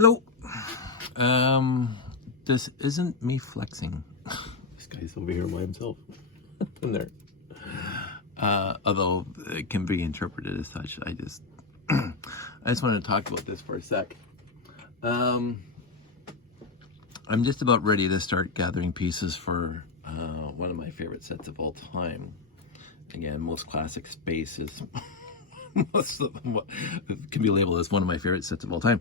Hello. This isn't me flexing. This guy's over here by himself. I'm there. Although it can be interpreted as such. I just wanted to talk about this for a sec. I'm just about ready to start gathering pieces for one of my favorite sets of all time. Again, most classic space is most of them can be labeled as one of my favorite sets of all time.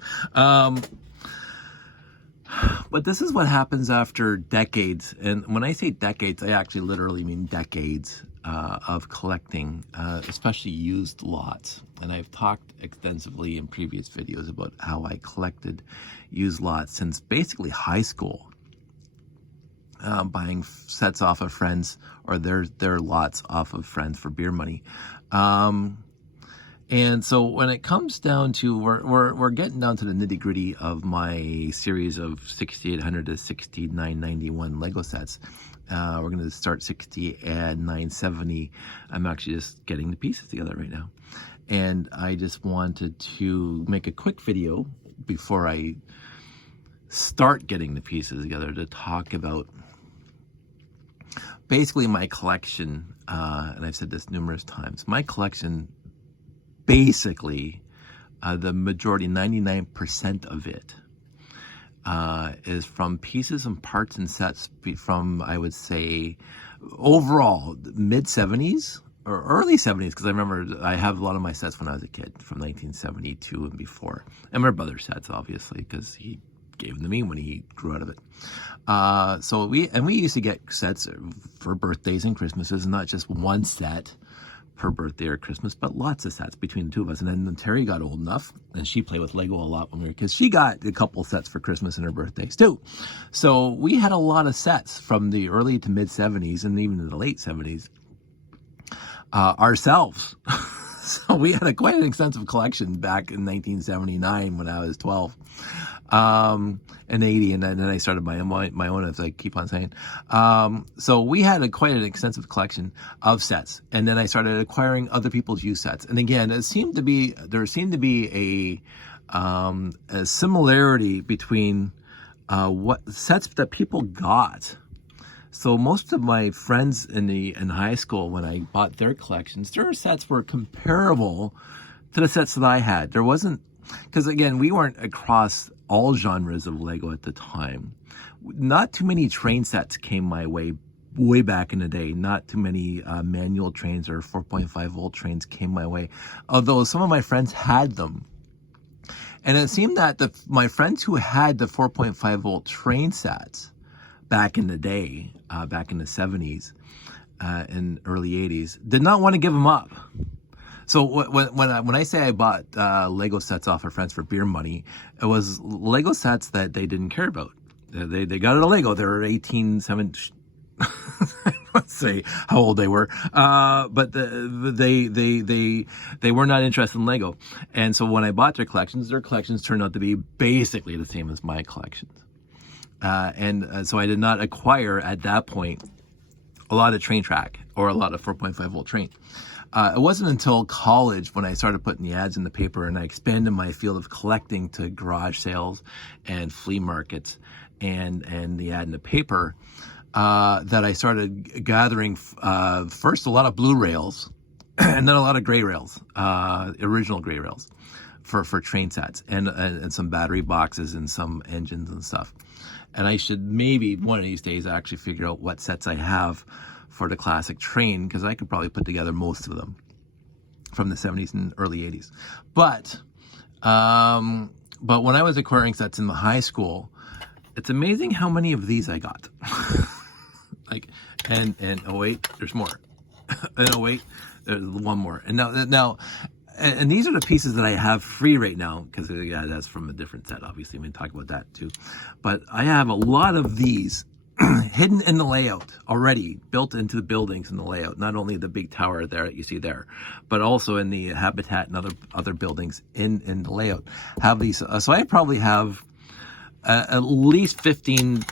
But this is what happens after decades, and when I say decades, I actually literally mean decades of collecting, especially used lots. And I've talked extensively in previous videos about how I collected used lots since basically high school, buying sets off of friends or their lots off of friends for beer money. And so when it comes down to, we're getting down to the nitty gritty of my series of 6800 to 6991 Lego sets. We're going to start 60 and 970. I'm actually just getting the pieces together right now. And I just wanted to make a quick video before I start getting the pieces together to talk about basically my collection. And I've said this numerous times. My collection, basically, the majority, 99% of it, is from pieces and parts and sets from, I would say, overall, mid-70s or early 70s, because I remember I have a lot of my sets when I was a kid, from 1972 and before. And my brother's sets, obviously, because he gave them to me when he grew out of it. So we used to get sets for birthdays and Christmases, not just one set per birthday or Christmas, but lots of sets between the two of us. And then when Terry got old enough, and she played with Lego a lot when we were kids, she got a couple sets for Christmas and her birthdays too. So we had a lot of sets from the early to mid 70s and even in the late 70s ourselves. So we had quite an extensive collection back in 1979 when I was 12. And 80, and then I started my own, as I keep on saying. So we had quite an extensive collection of sets, and then I started acquiring other people's used sets. And again, there seemed to be a similarity between what sets that people got. So most of my friends in high school, when I bought their collections, their sets were comparable to the sets that I had. There wasn't, because again, we weren't across all genres of Lego at the time. Not too many train sets came my way back in the day. Not too many manual trains or 4.5 volt trains came my way, although some of my friends had them. And it seemed that my friends who had the 4.5 volt train sets back in the day, back in the 70s and early 80s, did not want to give them up. So when I say I bought Lego sets off of friends for beer money, it was Lego sets that they didn't care about. They got it a Lego. They were 18, 17. I won't say how old they were, but they were not interested in Lego. And so when I bought their collections turned out to be basically the same as my collections. And so I did not acquire at that point a lot of train track or a lot of 4.5 volt train. It wasn't until college when I started putting the ads in the paper and I expanded my field of collecting to garage sales and flea markets and the ad in the paper that I started gathering first a lot of blue rails and then a lot of gray rails, original gray rails for train sets and some battery boxes and some engines and stuff. And I should maybe one of these days actually figure out what sets I have for the classic train, because I could probably put together most of them from the 70s and early 80s. But when I was acquiring sets in the high school, it's amazing how many of these I got. and oh wait, there's more. And oh wait, there's one more. And now these are the pieces that I have free right now, because yeah, that's from a different set, obviously. I'm going to talk about that too. But I have a lot of these hidden in the layout already, built into the buildings in the layout. Not only the big tower there that you see there, but also in the habitat and other buildings in the layout. Have these, so I probably have at least 15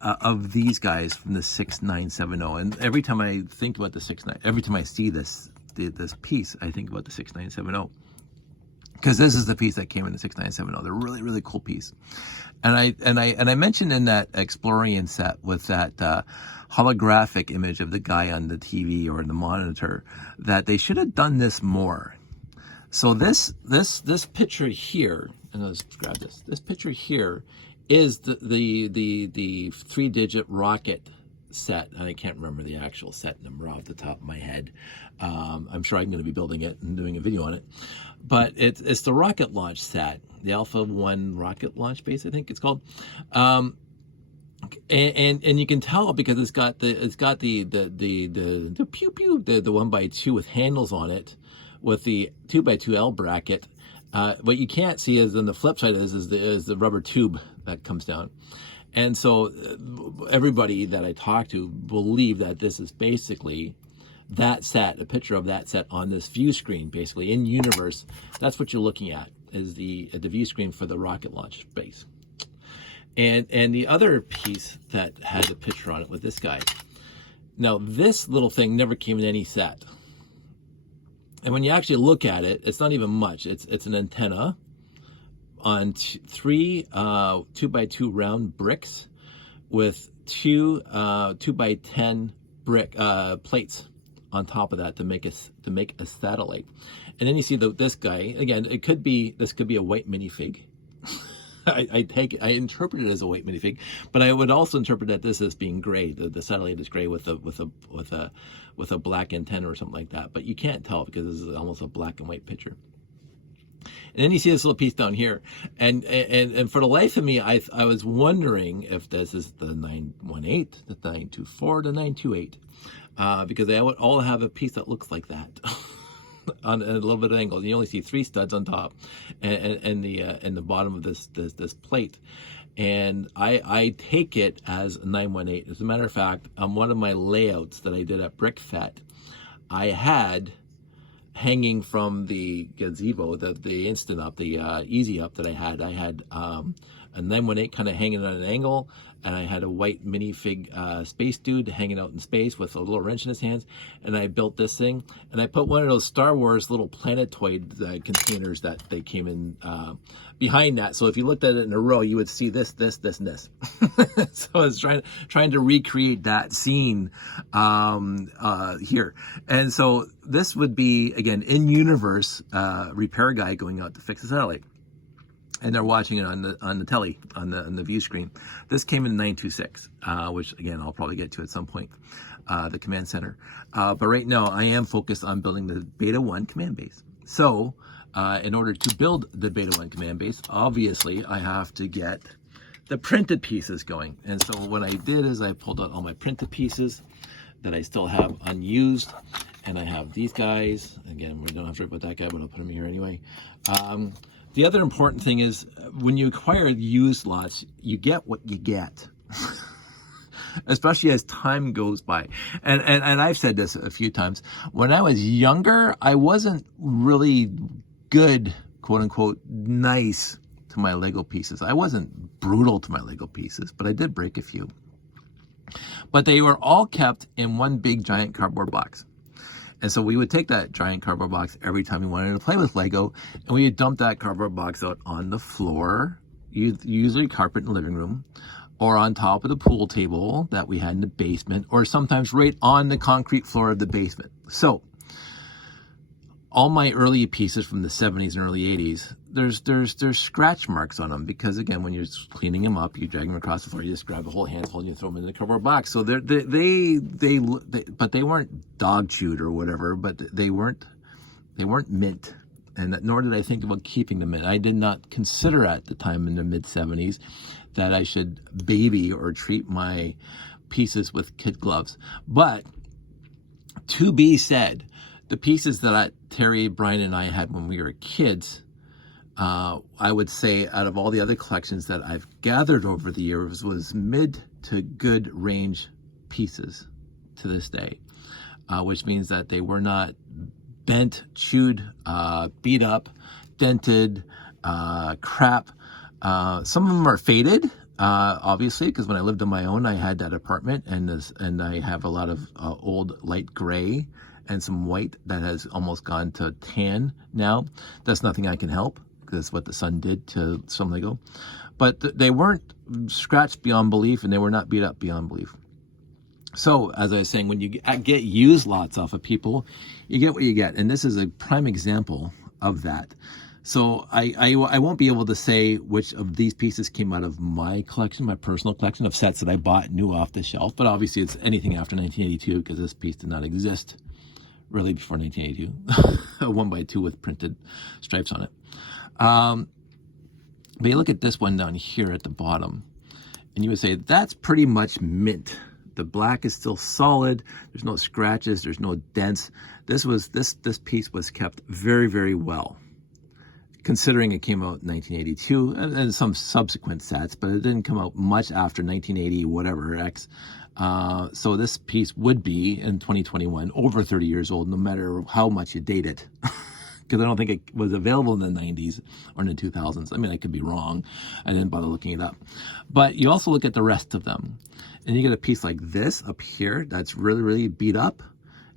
of these guys from the 6970. And every time I think about the every time I see this piece, I think about the 6970. because this is the piece that came in the 6970. They're really, really cool piece. And I mentioned in that Explorian set with that holographic image of the guy on the TV or the monitor that they should have done this more. So this picture here, and let's grab this. This picture here is the 3-digit rocket set, and I can't remember the actual set number off the top of my head. I'm sure I'm going to be building it and doing a video on it, but it's the rocket launch set, the Alpha 1 rocket launch base, I think it's called. And you can tell because it's got the pew pew, the 1x2 with handles on it, with the 2x2 L bracket. What you can't see is on the flip side is the rubber tube that comes down. And so everybody that I talk to believe that this is basically that set, a picture of that set on this view screen, basically in universe. That's what you're looking at, is the view screen for the rocket launch base. And the other piece that had a picture on it with this guy. Now this little thing never came in any set. And when you actually look at it, it's not even much. It's an antenna on 3 2x2 round bricks with 2 2x10 brick plates on top of that to make a satellite. And then you see this guy again. This could be a white minifig. I interpret it as a white minifig, but I would also interpret that this as being gray. The satellite is gray with a black antenna or something like that. But you can't tell because this is almost a black and white picture. And then you see this little piece down here, and for the life of me, I was wondering if this is the 918, the 924, the 928, because they would all have a piece that looks like that. On a little bit of angle. You only see 3 studs on top and the bottom of this plate. And I take it as a 918. As a matter of fact, on one of my layouts that I did at BrickFet, I had hanging from the gazebo, the instant up, the easy up that I had a 918 kind of hanging at an angle, and I had a white minifig space dude hanging out in space with a little wrench in his hands, and I built this thing, and I put one of those Star Wars little planetoid containers that they came in behind that. So if you looked at it in a row, you would see this, and this. So I was trying to recreate that scene here. And so this would be, again, in-universe repair guy going out to fix a satellite. And they're watching it on the telly, on the view screen. This came in 926, which again I'll probably get to at some point, the command center. But right now I am focused on building the Beta 1 command base. So in order to build the Beta 1 command base, obviously I have to get the printed pieces going. And so what I did is I pulled out all my printed pieces that I still have unused, and I have these guys. Again, we don't have to worry about that guy, but I'll put him here anyway. The other important thing is when you acquire used lots, you get what you get, especially as time goes by. And I've said this a few times. When I was younger, I wasn't really good, quote unquote, nice to my Lego pieces. I wasn't brutal to my Lego pieces, but I did break a few. But they were all kept in one big giant cardboard box. And so we would take that giant cardboard box every time we wanted to play with Lego, and we would dump that cardboard box out on the floor, usually carpet in the living room, or on top of the pool table that we had in the basement, or sometimes right on the concrete floor of the basement. So all my early pieces from the 70s and early 80s, there's scratch marks on them because, again, when you're cleaning them up, you drag them across the floor, you just grab a whole handful and you throw them in the cardboard box. So but they weren't dog chewed or whatever, but they weren't mint, and nor did I think about keeping them in. I did not consider at the time in the mid 70s that I should baby or treat my pieces with kid gloves. But to be said, the pieces that Terry, Brian, and I had when we were kids, I would say out of all the other collections that I've gathered over the years, was mid to good range pieces to this day, which means that they were not bent, chewed, beat up, dented, crap. Some of them are faded, obviously, because when I lived on my own, I had that apartment, and I have a lot of old light gray and some white that has almost gone to tan now. That's nothing I can help, because that's what the sun did to some Lego. But they weren't scratched beyond belief, and they were not beat up beyond belief. So, as I was saying, when you get used lots off of people, you get what you get. And this is a prime example of that. So I won't be able to say which of these pieces came out of my collection, my personal collection of sets that I bought new off the shelf. But obviously it's anything after 1982, because this piece did not exist really before 1982. A 1x2 with printed stripes on it. But you look at this one down here at the bottom, and you would say that's pretty much mint. The black is still solid. There's no scratches. There's no dents. This piece was kept very, very well, considering it came out in 1982 and some subsequent sets, but it didn't come out much after 1980, whatever X. So this piece would be in 2021 over 30 years old, no matter how much you date it. Because I don't think it was available in the 90s or in the 2000s. I mean, I could be wrong. I didn't bother looking it up. But you also look at the rest of them, and you get a piece like this up here that's really, really beat up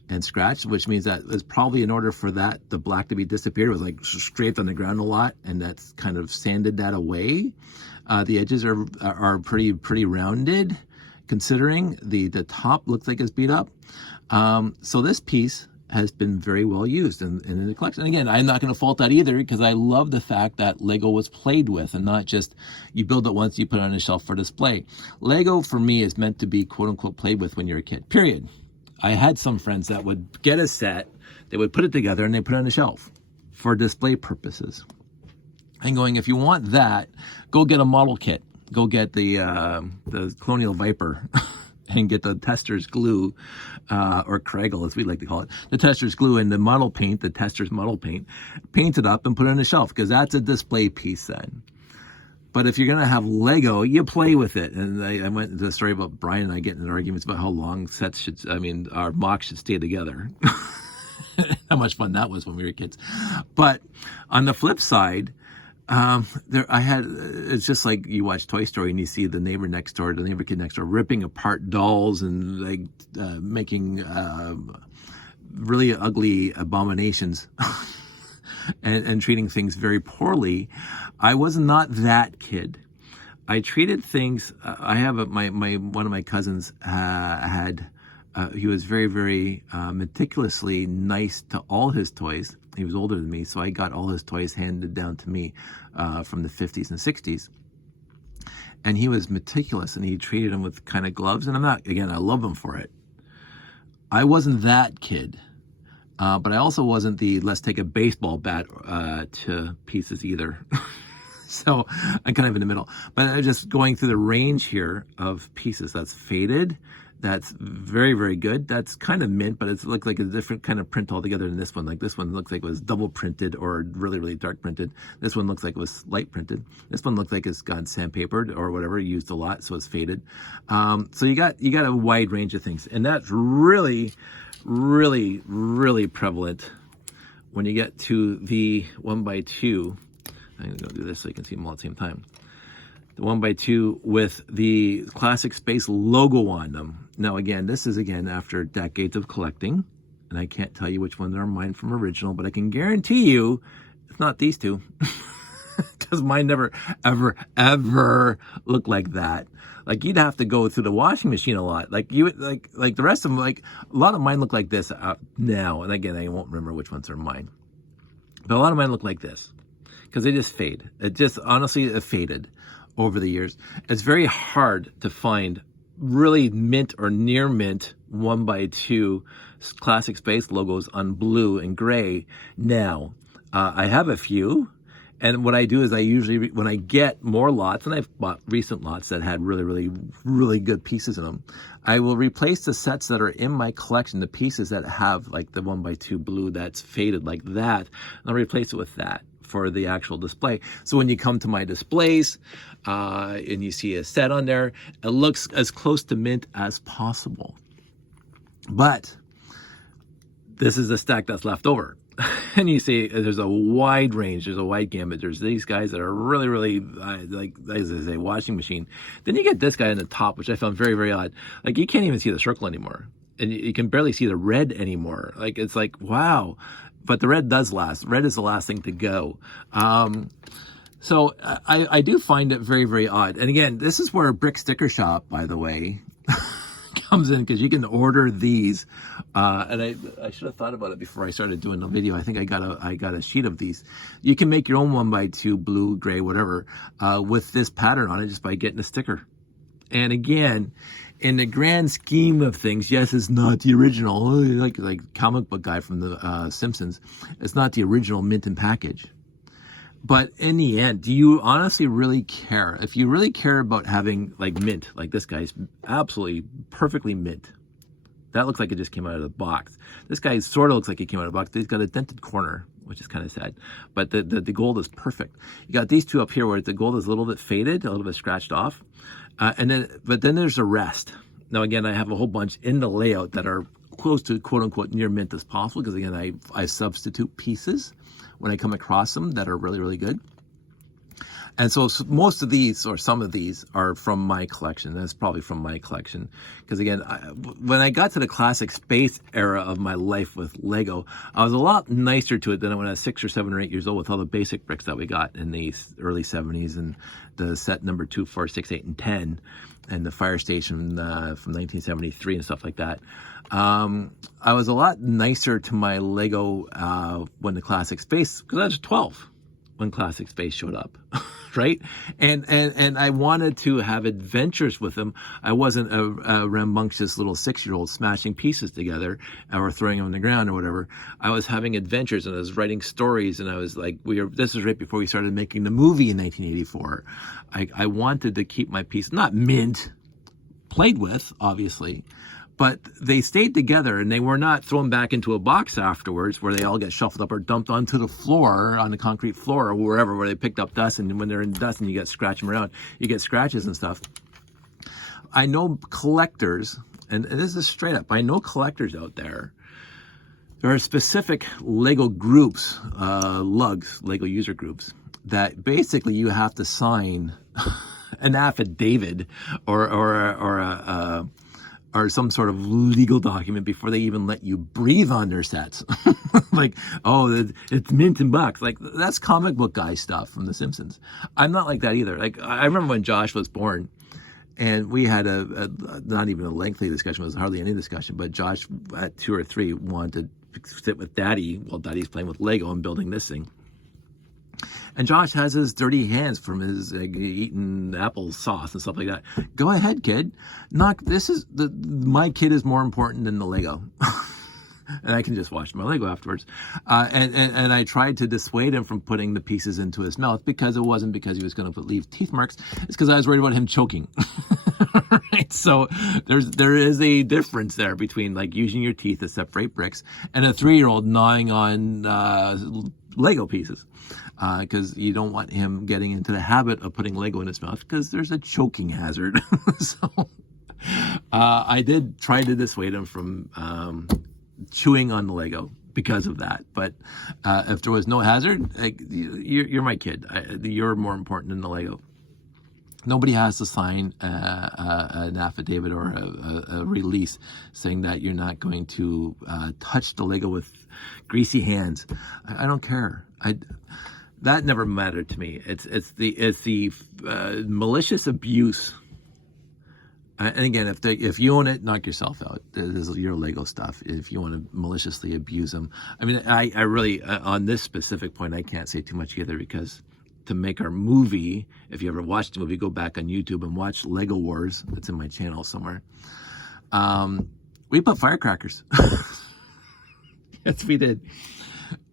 and scratched, which means that it's probably, in order for the black to be disappeared, it was like scraped on the ground a lot, and that's kind of sanded that away. The edges are pretty rounded, considering the top looks like it's beat up. So this piece has been very well used in the collection. And again, I'm not going to fault that either, because I love the fact that Lego was played with and not just you build it once, you put it on a shelf for display. Lego, for me, is meant to be quote unquote played with when you're a kid, period. I had some friends that would get a set, they would put it together and they put it on a shelf for display purposes. And going, if you want that, go get a model kit. Go get the Colonial Viper and get the tester's glue, or Craggle as we like to call it, the tester's glue and the model paint, the tester's model paint, paint it up and put it on a shelf, because that's a display piece then. But if you're going to have Lego, you play with it. And I went into a story about Brian and I getting into arguments about how long sets our mocks should stay together. How much fun that was when we were kids. But on the flip side, it's just like you watch Toy Story and you see the neighbor kid next door ripping apart dolls and like making really ugly abominations and treating things very poorly. I was not that kid. I treated things. I have one of my cousins he was very, very meticulously nice to all his toys. He was older than me, so I got all his toys handed down to me from the 50s and 60s. And he was meticulous, and he treated them with kind of gloves. And I love him for it. I wasn't that kid, but I also wasn't the let's take a baseball bat to pieces either. So I'm kind of in the middle. But I'm just going through the range here of pieces. That's faded. That's very, very good. That's kind of mint, but it looks like a different kind of print altogether than this one. Like this one looks like it was double printed or really, really dark printed. This one looks like it was light printed. This one looks like it's got sandpapered or whatever, used a lot, so it's faded. So you got a wide range of things, and that's really, really, really prevalent when you get to the 1x2. I'm gonna go do this so you can see them all at the same time. The 1x2 with the Classic Space logo on them. Now again, this is after decades of collecting, and I can't tell you which ones are mine from original, but I can guarantee you it's not these two, because mine never, ever, ever looked like that. Like you'd have to go through the washing machine a lot. Like you like the rest of them, like a lot of mine look like this now. And again, I won't remember which ones are mine, but a lot of mine look like this because they just fade. It just honestly it faded over the years. It's very hard to find really mint or near mint 1x2 Classic Space logos on blue and gray now. I have a few, and what I do is I usually, when I get more lots, and I've bought recent lots that had really, really, really good pieces in them, I will replace the sets that are in my collection, the pieces that have like the 1x2 blue that's faded like that, and I'll replace it with that for the actual display. So when you come to my displays and you see a set on there, it looks as close to mint as possible. But this is the stack that's left over. And you see there's a wide range, there's a wide gamut. There's these guys that are really, really, like as I say, washing machine. Then you get this guy in the top, which I found very, very odd. Like you can't even see the circle anymore. and you can barely see the red anymore. Like, it's like, wow. But the red does last. Red is the last thing to go. So I do find it very, very odd. And again, this is where Brick Sticker Shop, by the way, comes in, because you can order these. And I should have thought about it before I started doing the video. I think I got a sheet of these. You can make your own 1x2, blue, gray, whatever, with this pattern on it just by getting a sticker. And again, in the grand scheme of things, yes, it's not the original, like comic book guy from the Simpsons. It's not the original mint and package. But in the end, do you honestly really care? If you really care about having like mint, like this guy's absolutely perfectly mint. That looks like it just came out of the box. This guy sort of looks like he came out of the box. He's got a dented corner, which is kind of sad. But the gold is perfect. You got these two up here where the gold is a little bit faded, a little bit scratched off. But then there's the rest. Now, again, I have a whole bunch in the layout that are close to quote unquote near mint as possible, because again, I substitute pieces when I come across them that are really, really good. And so most of these, or some of these, are from my collection. That's probably from my collection. Because again, when I got to the classic space era of my life with Lego, I was a lot nicer to it than when I was 6 or 7 or 8 years old with all the basic bricks that we got in the early 70s, and the set number 2, 4, 6, 8, and 10, and the fire station from 1973 and stuff like that. I was a lot nicer to my Lego when the classic space, because I was 12 when classic space showed up. Right? And I wanted to have adventures with them. I wasn't a rambunctious little 6-year-old smashing pieces together or throwing them on the ground or whatever. I was having adventures, and I was writing stories, and I was like, this was right before we started making the movie in 1984. I wanted to keep my piece, not mint, played with, obviously, but they stayed together, and they were not thrown back into a box afterwards where they all get shuffled up or dumped onto the floor, on the concrete floor or wherever, where they picked up dust. And when they're in dust and you get scratch them around, you get scratches and stuff. I know collectors, and this is straight up, I know collectors out there. There are specific Lego groups, lugs, Lego user groups, that basically you have to sign an affidavit or some sort of legal document before they even let you breathe on their sets. Like, oh, it's mint and bucks. Like, that's comic book guy stuff from The Simpsons. I'm not like that either. Like, I remember when Josh was born, and we had a not even a lengthy discussion, it was hardly any discussion, but Josh at 2 or 3 wanted to sit with Daddy while Daddy's playing with Lego and building this thing. And Josh has his dirty hands from his eating apple sauce and stuff like that. Go ahead, kid. My kid is more important than the Lego. And I can just watch my Lego afterwards. And I tried to dissuade him from putting the pieces into his mouth, because it wasn't because he was going to leave teeth marks. It's because I was worried about him choking. Right? So there is a difference there between like using your teeth to separate bricks and a 3-year-old gnawing on Lego pieces. Because you don't want him getting into the habit of putting Lego in his mouth, because there's a choking hazard. So I did try to dissuade him from chewing on the Lego because of that. But if there was no hazard, you're my kid. You're more important than the Lego. Nobody has to sign an affidavit or a release saying that you're not going to touch the Lego with greasy hands. I don't care. That never mattered to me. It's the malicious abuse. And again, if you own it, knock yourself out. This is your Lego stuff. If you want to maliciously abuse them, I mean, I really on this specific point, I can't say too much either, because to make our movie, if you ever watched the movie, go back on YouTube and watch Lego Wars. It's in my channel somewhere. We put firecrackers. Yes, we did.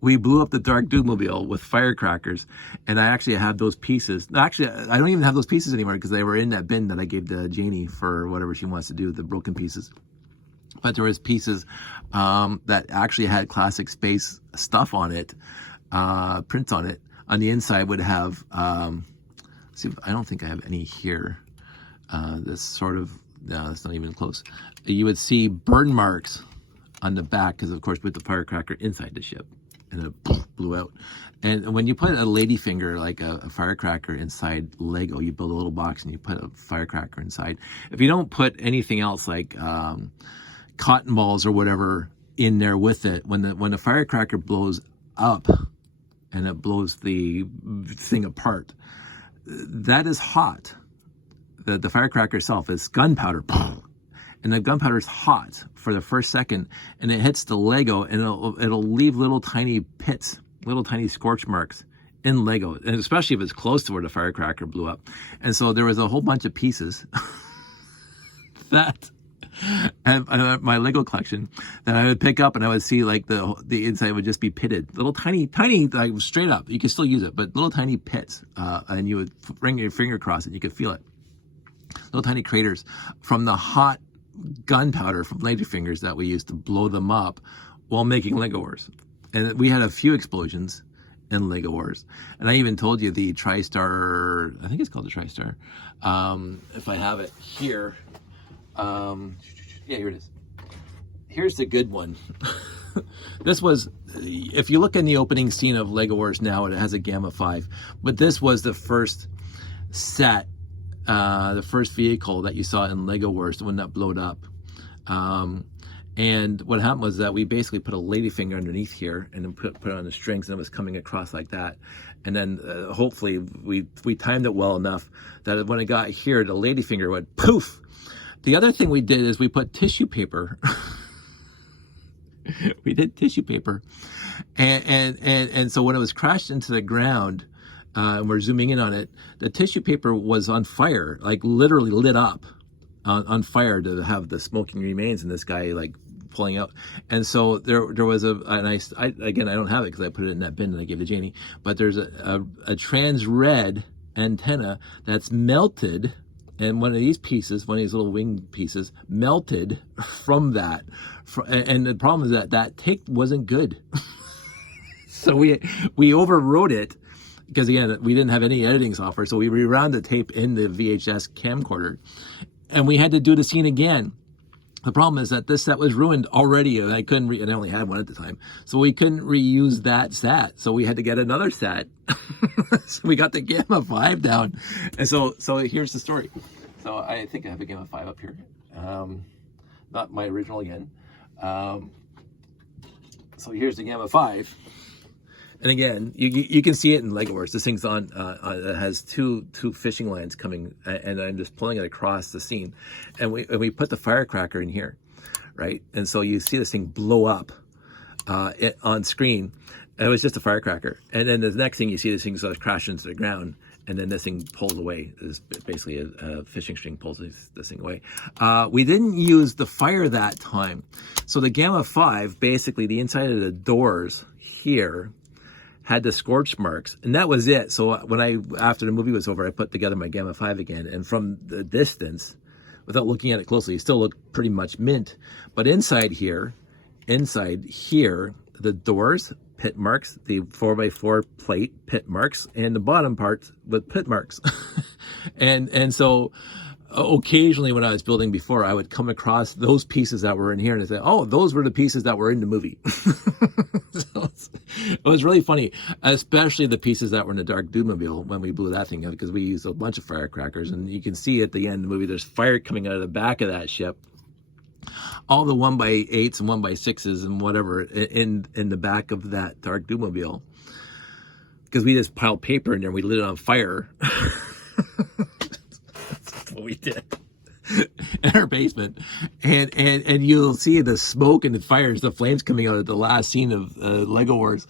We blew up the Dark Doomobile with firecrackers, and I actually have those pieces. Actually, I don't even have those pieces anymore, because they were in that bin that I gave to Janie for whatever she wants to do with the broken pieces. But there was pieces that actually had classic space stuff on it, prints on it. On the inside would have, see, I don't think I have any here. This sort of, no, that's not even close. You would see burn marks on the back, because of course we put the firecracker inside the ship, and it blew out. And when you put a ladyfinger, like a firecracker inside Lego, you build a little box and you put a firecracker inside. If you don't put anything else like cotton balls or whatever in there with it. When the firecracker blows up and it blows the thing apart, that is hot. The firecracker itself is gunpowder, and the gunpowder is hot for the first second, and it hits the Lego, and it'll leave little tiny pits, little tiny scorch marks in Lego, and especially if it's close to where the firecracker blew up. And so there was a whole bunch of pieces that and my Lego collection that I would pick up, and I would see like the inside would just be pitted, little tiny, like straight up. You could still use it, but little tiny pits, and you would bring your finger across it, and you could feel it. Little tiny craters from the hot gunpowder from ladyfingers that we used to blow them up while making Lego Wars. And we had a few explosions in Lego Wars. And I even told you the TriStar, I think it's called the TriStar. If I have it here, yeah, here it is. Here's the good one. This was, if you look in the opening scene of Lego Wars now, it has a Gamma 5, but this was the first set, the first vehicle that you saw in Lego Wars, the one that blowed up. And what happened was that we basically put a ladyfinger underneath here and then put it on the strings, and it was coming across like that. And then hopefully we timed it well enough that when it got here, the ladyfinger went poof. The other thing we did is we put tissue paper. We did tissue paper. And so when it was crashed into the ground, and we're zooming in on it, the tissue paper was on fire, like literally lit up on fire to have the smoking remains, and this guy like pulling out. And so there was and I again, I don't have it because I put it in that bin that I gave to Jamie, but there's a trans red antenna that's melted, and one of these pieces, one of these little wing pieces, melted from that. And the problem is that tape wasn't good. So we overwrote it, because again, we didn't have any editing software, so we rewound the tape in the VHS camcorder, and we had to do the scene again. The problem is that this set was ruined already, and I couldn't and I only had one at the time, so we couldn't reuse that set, so we had to get another set. So we got the Gamma 5 down, and so here's the story. So I think I have a Gamma 5 up here, not my original again. So here's the Gamma 5. And again, you can see it in Lego Wars. This thing's on, it has two fishing lines coming, and I'm just pulling it across the scene. And we put the firecracker in here, right? And so you see this thing blow up on screen, and it was just a firecracker. And then the next thing you see, this thing starts crashing into the ground, and then this thing pulls away. It's basically a fishing string pulls this thing away. We didn't use the fire that time. So the Gamma 5, basically the inside of the doors here, had the scorch marks, and that was it. So when after the movie was over, I put together my Gamma 5 again, and from the distance, without looking at it closely, it still looked pretty much mint. But inside here, the doors, pit marks, the 4x4 plate, pit marks, and the bottom parts with pit marks. and so occasionally when I was building before, I would come across those pieces that were in here and I'd say, oh, those were the pieces that were in the movie. So it was really funny, especially the pieces that were in the Dark Doomobile when we blew that thing up, because we used a bunch of firecrackers, and you can see at the end of the movie there's fire coming out of the back of that ship. All the 1x8s and 1x6s and whatever in the back of that Dark Doomobile, because we just piled paper in there and we lit it on fire. That's what we did in our basement, and you'll see the smoke and the fires, the flames coming out of the last scene of Lego Wars,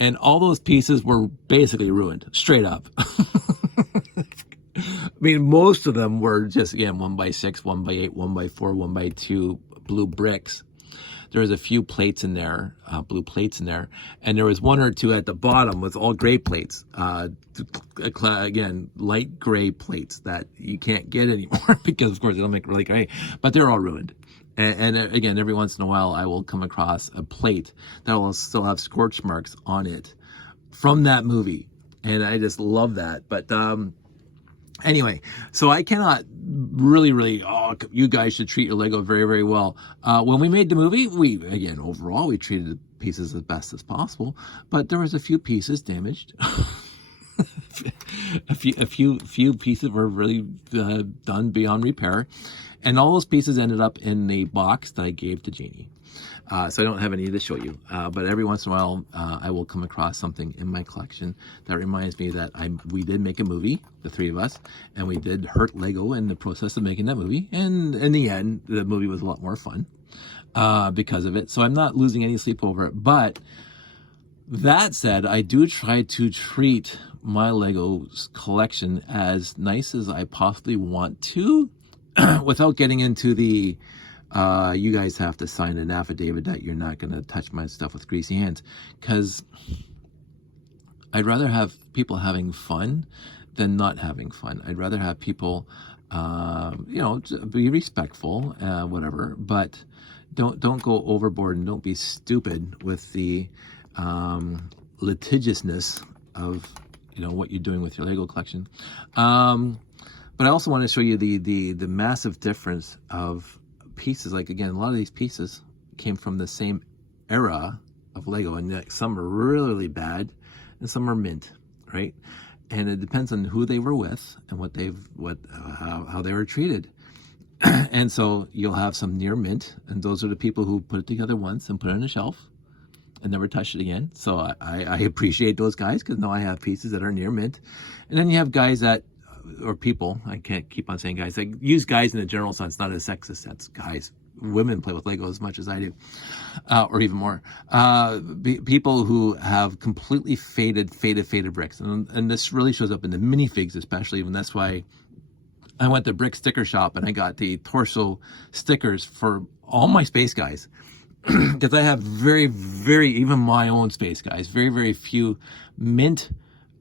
and all those pieces were basically ruined, straight up. I mean, most of them were just, again, 1x6, 1x8, 1x4, 1x2 blue bricks. There was a few plates in there, blue plates in there, and there was one or two at the bottom with all gray plates. Again, light gray plates that you can't get anymore because, of course, they don't make really gray, but they're all ruined. And again, every once in a while, I will come across a plate that will still have scorch marks on it from that movie, and I just love that. But anyway, so I cannot really, you guys should treat your Lego very, very well. When we made the movie, overall, we treated the pieces as best as possible, but there was a few pieces damaged. a few pieces were really done beyond repair. And all those pieces ended up in the box that I gave to Jeannie. So I don't have any to show you, but every once in a while I will come across something in my collection that reminds me that we did make a movie, the three of us, and we did hurt Lego in the process of making that movie. And in the end, the movie was a lot more fun because of it. So I'm not losing any sleep over it. But that said, I do try to treat my Legos collection as nice as I possibly want to without getting into the you guys have to sign an affidavit that you're not going to touch my stuff with greasy hands, because I'd rather have people having fun than not having fun. I'd rather have people, be respectful, whatever, but don't go overboard and don't be stupid with the litigiousness of what you're doing with your Lego collection. But I also want to show you the massive difference of pieces. Like, again, a lot of these pieces came from the same era of Lego, and some are really bad and some are mint, right? And it depends on who they were with and how they were treated. And so you'll have some near mint, and those are the people who put it together once and put it on a shelf and never touched it again. So I appreciate those guys, because now I have pieces that are near mint. And then you have guys or people, I can't keep on saying guys, I use guys in a general sense, not a sexist sense. Guys, women play with Lego as much as I do, or even more. People who have completely faded bricks. And this really shows up in the minifigs especially, and that's why I went to Brick Sticker Shop and I got the torso stickers for all my Space Guys. Because I have very, very, even my own Space Guys, very, very few mint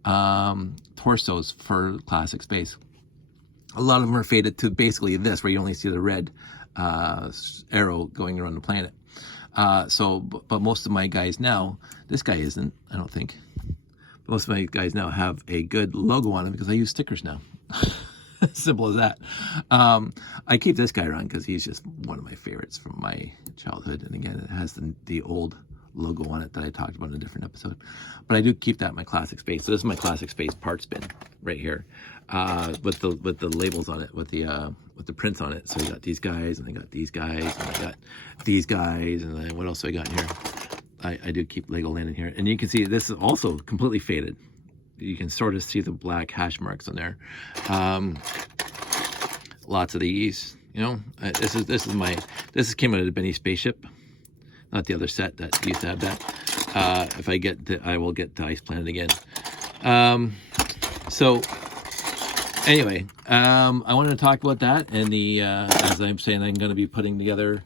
torsos for classic Space. A lot of them are faded to basically this, where you only see the red arrow going around the planet. But most of my guys now, this guy isn't, I don't think. Most of my guys now have a good logo on them because I use stickers now. Simple as that. I keep this guy around because he's just one of my favorites from my childhood. And again, it has the old logo on it that I talked about in a different episode. But I do keep that in my classic Space. So this is my classic Space parts bin right here, with the labels on it, with the prints on it. So we got these guys, and I got these guys, and I got these guys, and then what else do I got here? I do keep Legoland in here, and you can see this is also completely faded. You can sort of see the black hash marks on there. Lots of these, this came out of the Benny spaceship, not the other set that used to have that. If I get I will get to Ice Planet again. So anyway, I wanted to talk about that, and as I'm saying, I'm going to be putting together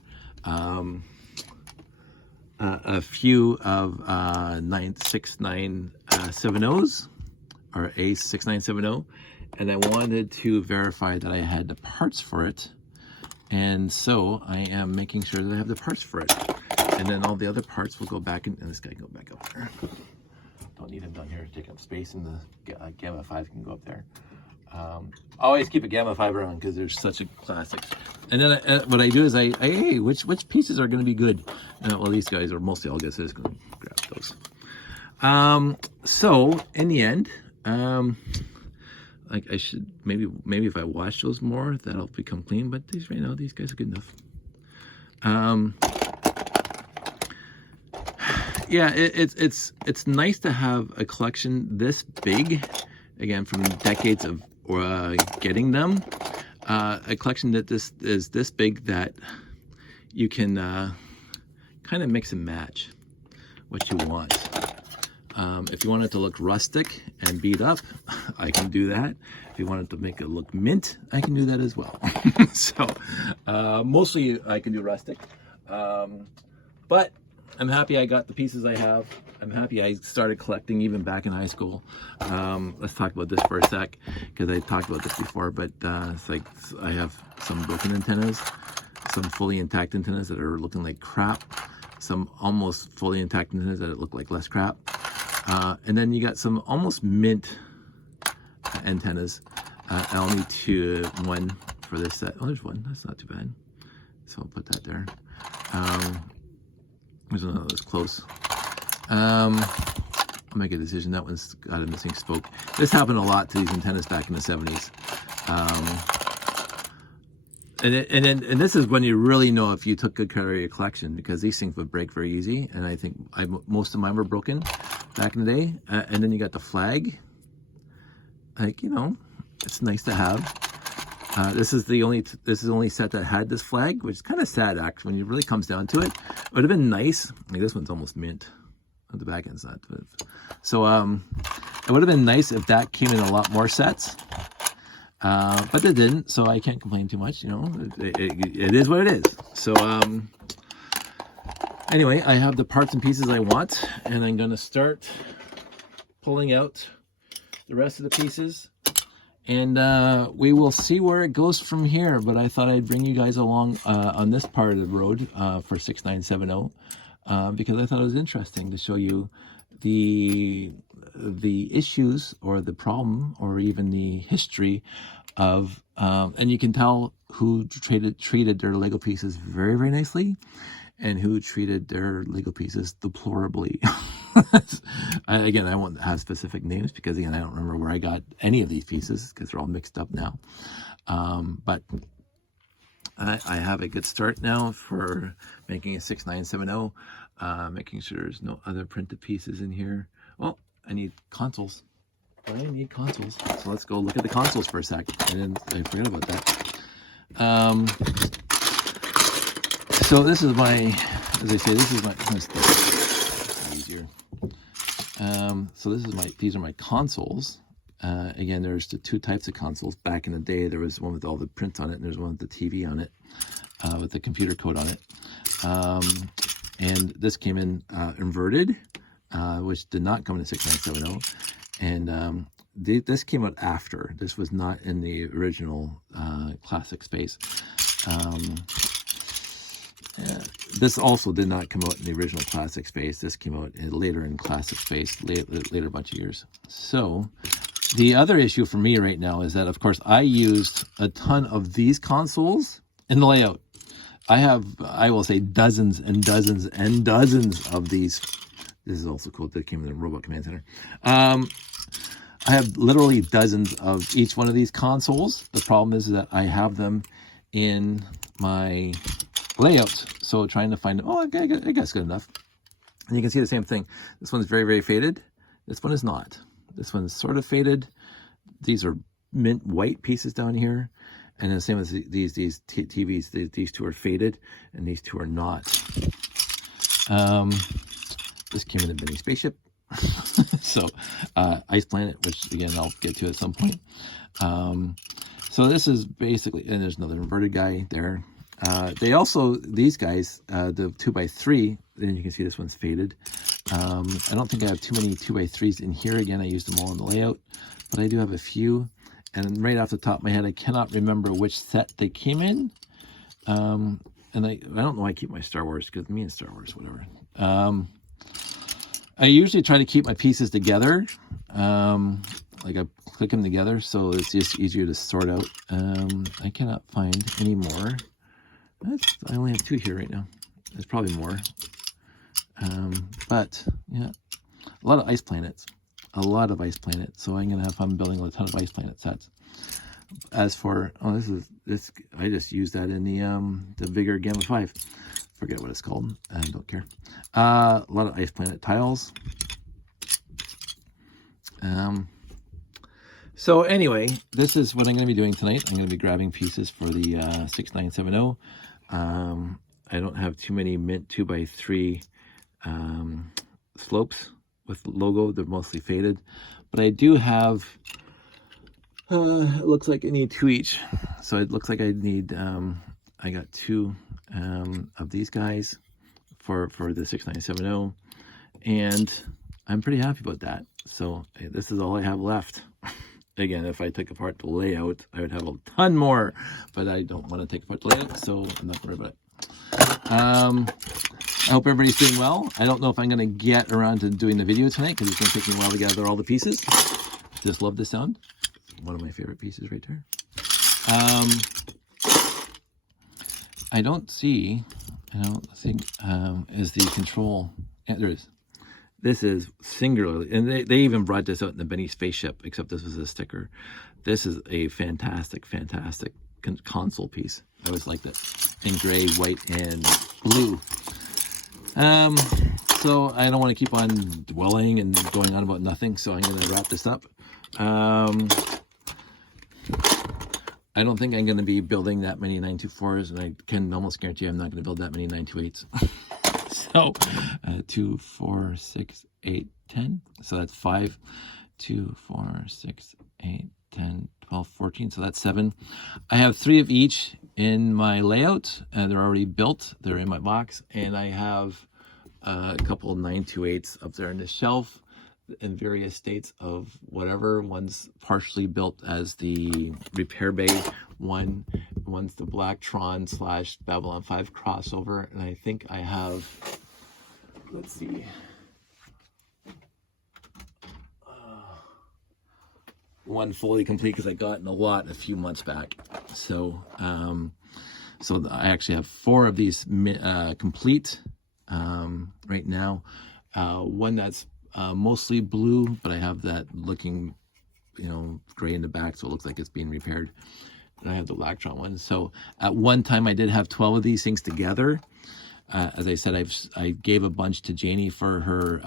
a few of 6970s, or A6970, and I wanted to verify that I had the parts for it, and so I am making sure that I have the parts for it. And then all the other parts will go back in, and this guy can go back up there. Don't need him down here to take up space, and the Gamma 5 can go up there. Always keep a Gamma 5 around because they're such a classic. And then what I do is hey, which pieces are going to be good? Well, these guys are mostly all good, so I'm just going to grab those. So in the end, like I should maybe if I wash those more, that'll become clean. But these right now, these guys are good enough. Yeah, it's nice to have a collection this big, again, from decades of getting them. A collection that is this big that you can kind of mix and match what you want. If you want it to look rustic and beat up, I can do that. If you want it to make it look mint, I can do that as well. So mostly I can do rustic, but I'm happy I got the pieces I have. I'm happy I started collecting even back in high school. Let's talk about this for a sec, because I talked about this before, but it's like I have some broken antennas, some fully intact antennas that are looking like crap, some almost fully intact antennas that look like less crap, and then you got some almost mint antennas. I'll need one for this set. Oh, there's one. That's not too bad. So I'll put that there. There's another that's close. I'll make a decision. That one's got a missing spoke. This happened a lot to these antennas back in the 70s. and this is when you really know if you took good care of your collection, because these things would break very easy. And I think most of mine were broken back in the day. And then you got the flag. Like, you know, it's nice to have. This is the only set that had this flag, which is kind of sad actually when it really comes down to it. It would have been nice. Like, this one's almost mint. The back end's not. So it would have been nice if that came in a lot more sets. But it didn't, so I can't complain too much. You know, it is what it is. So anyway, I have the parts and pieces I want, and I'm going to start pulling out the rest of the pieces, and we will see where it goes from here. But I thought I'd bring you guys along on this part of the road for 6970 because I thought it was interesting to show you the issues or the problem or even the history of and you can tell who treated their Lego pieces very, very nicely and who treated their Lego pieces deplorably. Again, I won't have specific names because, again, I don't remember where I got any of these pieces because they're all mixed up now. But I have a good start now for making a 6970, making sure there's no other printed pieces in here. Well, I need consoles. I need consoles. So let's go look at the consoles for a sec. I forgot about that. So this is my, as I say, this is my, easier. So this is these are my consoles. Again, there's the two types of consoles. Back in the day, there was one with all the prints on it, and there's one with the TV on it, with the computer code on it. And this came in inverted, which did not come in a 6970. And this came out after. This was not in the original classic space. This also did not come out in the original classic space. This came out later in classic space, later bunch of years. So the other issue for me right now is that, of course, I used a ton of these consoles in the layout. I will say dozens and dozens and dozens of these. This is also cool. That came in the Robot Command Center. I have literally dozens of each one of these consoles. The problem is that I have them in my layouts. So trying to find, I guess good enough. And you can see the same thing. This one's very, very faded. This one is not. This one's sort of faded. These are mint white pieces down here. And the same as these TVs, these two are faded and these two are not. This came in a mini spaceship. So Ice Planet, which again I'll get to at some point. So this is basically, and there's another inverted guy there. They also, these guys, the 2x3, then you can see this one's faded. I don't think I have too many 2x3s in here. Again, I used them all in the layout, but I do have a few. And right off the top of my head, I cannot remember which set they came in. And I don't know why I keep my Star Wars, because me and Star Wars, whatever. I usually try to keep my pieces together. Like I click them together, so it's just easier to sort out. I cannot find any more. I only have 2 here right now. There's probably more. But yeah, a lot of Ice Planets. A lot of Ice Planets. So I'm gonna have fun building a ton of Ice Planet sets. As for this I just used that in the Vigor Gamma 5. Forget what it's called. I don't care. A lot of Ice Planet tiles. So anyway, this is what I'm going to be doing tonight. I'm going to be grabbing pieces for the 6970. I don't have too many mint 2x3 slopes with logo. They're mostly faded. But I do have, it looks like I need 2 each. So it looks like I need, I got 2 of these guys for the 6970. And I'm pretty happy about that. So this is all I have left. Again, if I took apart the layout, I would have a ton more, but I don't want to take apart the layout, so I'm not worried about it. I hope everybody's doing well. I don't know if I'm going to get around to doing the video tonight because it's going to take me a while to gather all the pieces. Just love this sound. One of my favorite pieces right there. I don't think is the control. Yeah, there is. This is singularly, and they even brought this out in the Benny spaceship, except this was a sticker. This is a fantastic, fantastic console piece. I always liked it in gray, white, and blue. So I don't want to keep on dwelling and going on about nothing, so I'm going to wrap this up. I don't think I'm going to be building that many 924s, and I can almost guarantee I'm not going to build that many 928s. So 2, 4, 6, 8, 10. So that's 5, 2, 4, 6, 8, 10, 12, 14. So that's 7. I have 3 of each in my layout, and they're already built. They're in my box, and I have a couple of 928s up there on the shelf in various states of whatever. One's partially built as the repair bay. One's the Blacktron / Babylon 5 crossover, and I think I have, let's see, one fully complete because I got in a lot a few months back. So so I actually have 4 of these complete right now. One that's mostly blue, but I have that looking, gray in the back, so it looks like it's being repaired. And I have the Blacktron one. So at one time I did have 12 of these things together. As I said, I gave a bunch to Janie for her.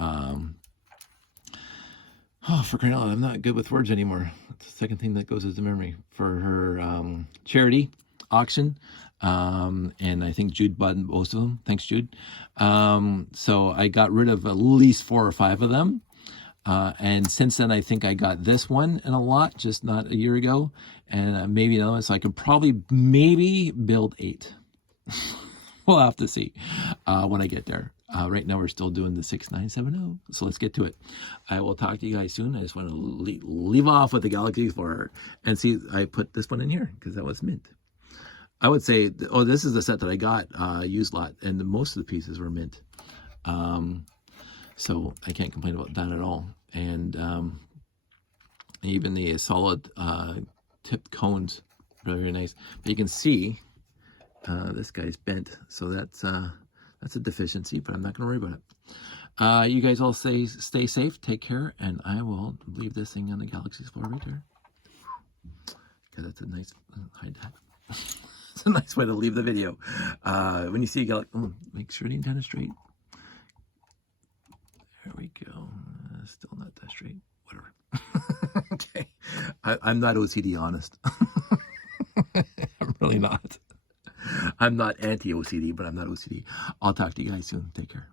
For crying out loud, I'm not good with words anymore. That's the second thing that goes as a memory. For her charity auction. And I think Jude bought most of them. Thanks, Jude. So I got rid of at least 4 or 5 of them. And since then, I think I got this one in a lot, just not a year ago. And maybe another one. So I could probably maybe build 8. We'll have to see when I get there. Right now, we're still doing the 6970. So let's get to it. I will talk to you guys soon. I just want to leave off with the Galaxy Explorer. And see, I put this one in here because that was mint. I would say, this is the set that I got used lot, and most of the pieces were mint. So I can't complain about that at all. And even the solid tipped cones, very nice. But you can see this guy's bent, so that's a deficiency, but I'm not going to worry about it. You guys all stay safe, take care, and I will leave this thing on the Galaxy Explorer right there. Okay, that's a nice hide that. It's a nice way to leave the video. When you see a Galaxy, make sure the antenna's straight. There we go. Still not that straight. Whatever. Okay. I'm not OCD, honest. I'm really not. I'm not anti-OCD, but I'm not OCD. I'll talk to you guys soon. Take care.